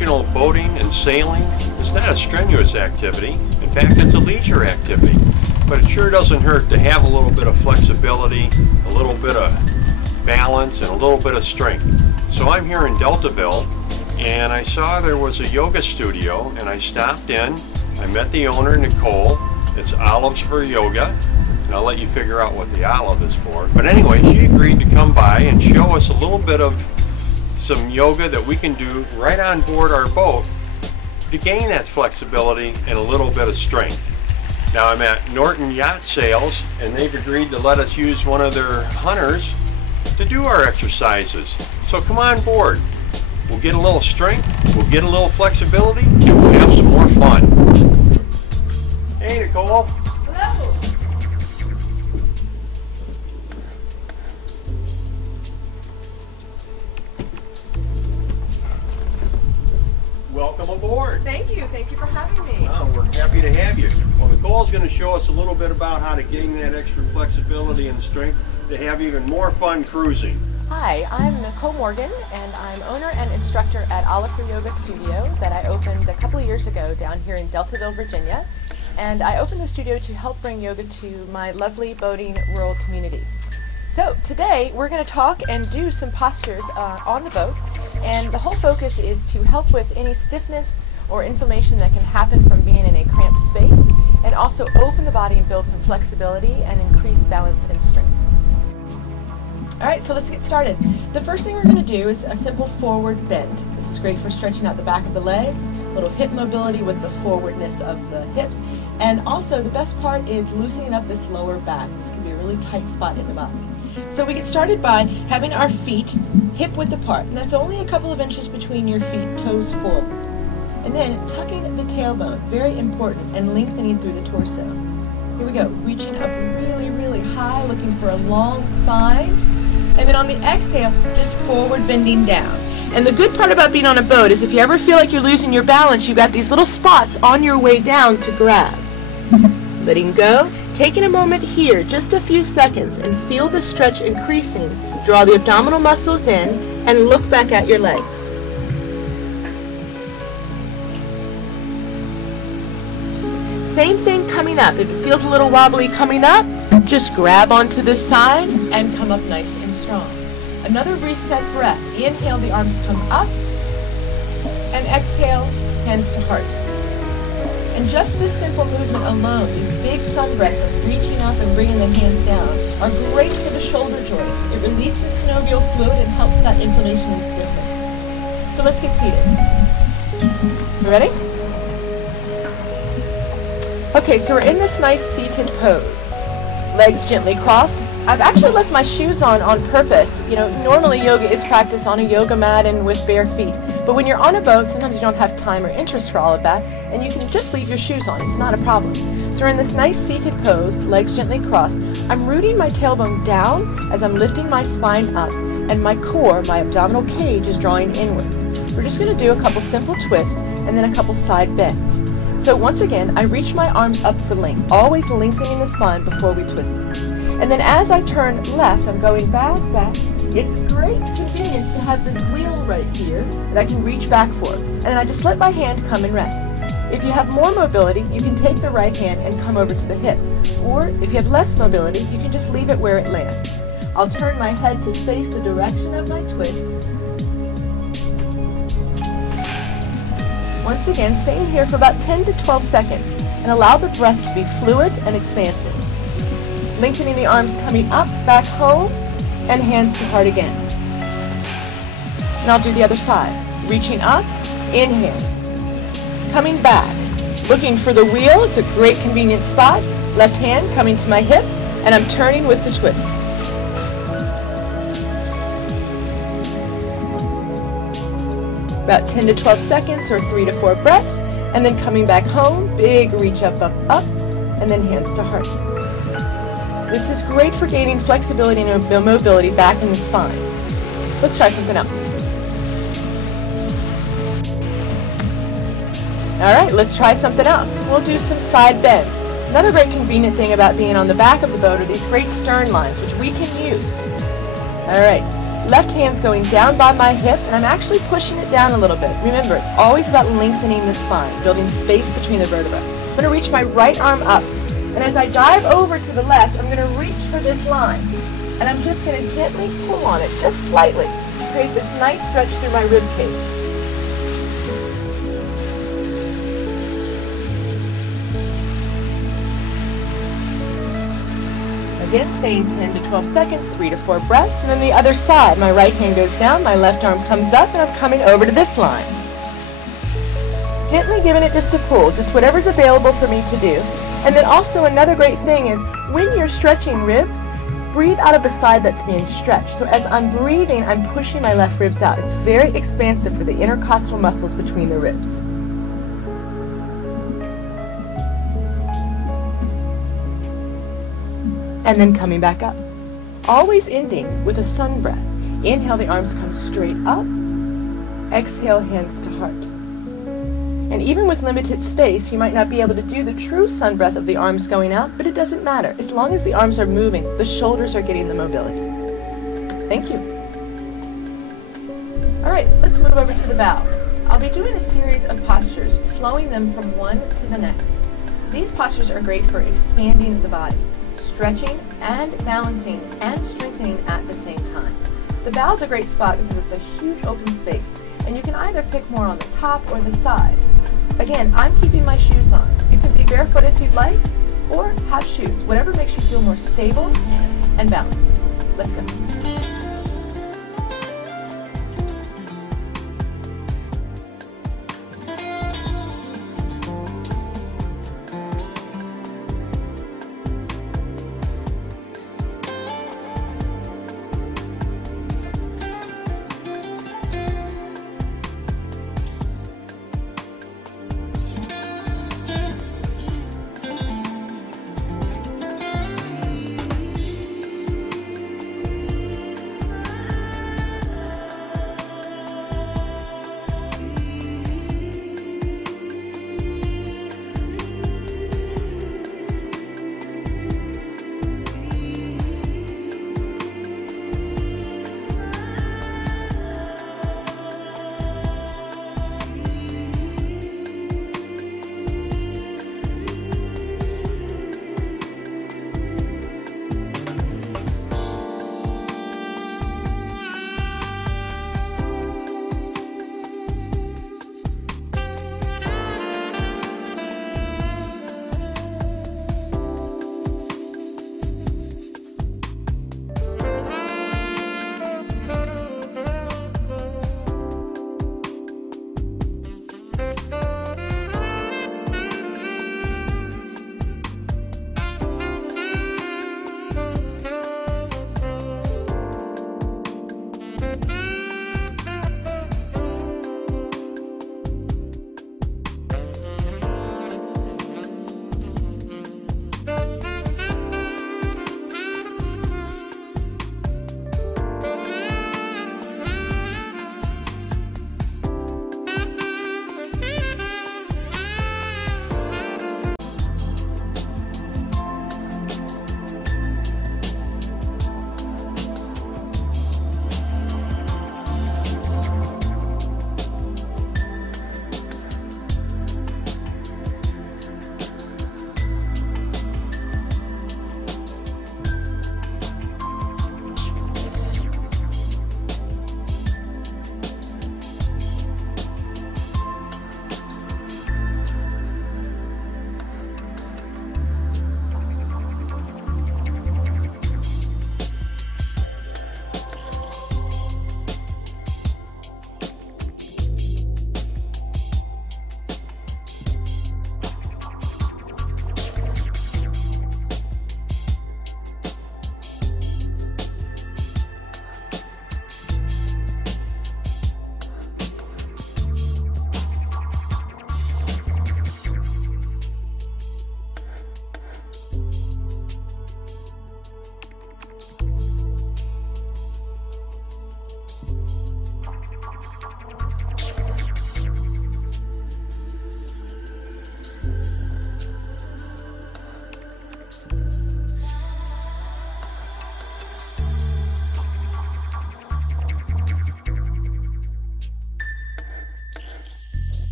recreational boating and sailing is not a strenuous activity. In fact, it's a leisure activity. But it sure doesn't hurt to have a little bit of flexibility, a little bit of balance, and a little bit of strength. So I'm here in Deltaville, and I saw there was a yoga studio, and I stopped in. I met the owner, Nicole. It's Olives for Yoga, and I'll let you figure out what the olive is for. But anyway, she agreed to come by and show us a little bit of some yoga that we can do right on board our boat to gain that flexibility and a little bit of strength. Now I'm at Norton Yacht Sales, and they've agreed to let us use one of their hunters to do our exercises. So come on board. We'll get a little strength, we'll get a little flexibility, and we'll have some more fun. Hey, Nicole. Hello. Welcome aboard. Thank you for having me. Well, we're happy to have you. Well, Nicole's going to show us a little bit about how to gain that extra flexibility and strength to have even more fun cruising. Hi, I'm Nicole Morgan, and I'm owner and instructor at Olive for Yoga Studio that I opened a couple of years ago down here in Deltaville, Virginia. And I opened the studio to help bring yoga to my lovely boating rural community. So today we're going to talk and do some postures on the boat, and the whole focus is to help with any stiffness or inflammation that can happen from being in a cramped space, and also open the body and build some flexibility and increase balance and strength. Alright, so let's get started. The first thing we're going to do is a simple forward bend. This is great for stretching out the back of the legs, a little hip mobility with the forwardness of the hips, and also the best part is loosening up this lower back. This can be a really tight spot in the body. So we get started by having our feet hip width apart, and that's only a couple of inches between your feet, toes forward. And then tucking the tailbone, very important, and lengthening through the torso. Here we go, reaching up really, really high, looking for a long spine. And then on the exhale, just forward bending down. And the good part about being on a boat is if you ever feel like you're losing your balance, you've got these little spots on your way down to grab. Letting go, taking a moment here, just a few seconds, and feel the stretch increasing. Draw the abdominal muscles in and look back at your legs. Same thing coming up. If it feels a little wobbly coming up, just grab onto this side and come up nice and strong. Another reset breath. Inhale, the arms come up, and exhale, hands to heart. And just this simple movement alone, these big sun breaths of reaching up and bringing the hands down, are great for the shoulder joints. It releases synovial fluid and helps that inflammation and stiffness. So let's get seated. You ready? Okay, so we're in this nice seated pose. Legs gently crossed. I've actually left my shoes on purpose. You know, normally yoga is practiced on a yoga mat and with bare feet. But when you're on a boat, sometimes you don't have time or interest for all of that, and you can just leave your shoes on. It's not a problem. So we're in this nice seated pose, legs gently crossed. I'm rooting my tailbone down as I'm lifting my spine up, and my core, my abdominal cage, is drawing inwards. We're just going to do a couple simple twists and then a couple side bends. So once again, I reach my arms up for length, always lengthening the spine before we twist it. And then as I turn left, I'm going back. It's great convenience to have this wheel right here that I can reach back for. And then I just let my hand come and rest. If you have more mobility, you can take the right hand and come over to the hip. Or if you have less mobility, you can just leave it where it lands. I'll turn my head to face the direction of my twist. Once again, staying here for about 10 to 12 seconds and allow the breath to be fluid and expansive. Lengthening the arms coming up, back home, and hands to heart again. And I'll do the other side. Reaching up, inhale. Coming back, looking for the wheel. It's a great convenient spot. Left hand coming to my hip, and I'm turning with the twist. About 10 to 12 seconds or 3 to 4 breaths, and then coming back home, big reach up, and then hands to heart. This is great for gaining flexibility and mobility back in the spine. Let's try something else. All right, let's try something else. We'll do some side bends. Another great convenient thing about being on the back of the boat are these great stern lines, which we can use. All right, Left hand's going down by my hip, and I'm actually pushing it down a little bit. Remember, it's always about lengthening the spine, building space between the vertebrae. I'm going to reach my right arm up, and as I dive over to the left, I'm going to reach for this line, and I'm just going to gently pull on it, just slightly, to create this nice stretch through my rib cage. Again, staying 10 to 12 seconds, 3 to 4 breaths, and then the other side. My right hand goes down, my left arm comes up, and I'm coming over to this line. Gently giving it just a pull, just whatever's available for me to do. And then also another great thing is when you're stretching ribs, breathe out of the side that's being stretched. So as I'm breathing, I'm pushing my left ribs out. It's very expansive for the intercostal muscles between the ribs. And then coming back up. Always ending with a sun breath. Inhale, the arms come straight up. Exhale, hands to heart. And even with limited space, you might not be able to do the true sun breath of the arms going out, but it doesn't matter. As long as the arms are moving, the shoulders are getting the mobility. Thank you. All right, let's move over to the bow. I'll be doing a series of postures, flowing them from one to the next. These postures are great for expanding the body, stretching and balancing and strengthening at the same time. The bow is a great spot because it's a huge open space, and you can either pick more on the top or the side. Again, I'm keeping my shoes on. You can be barefoot if you'd like, or have shoes, whatever makes you feel more stable and balanced. Let's go.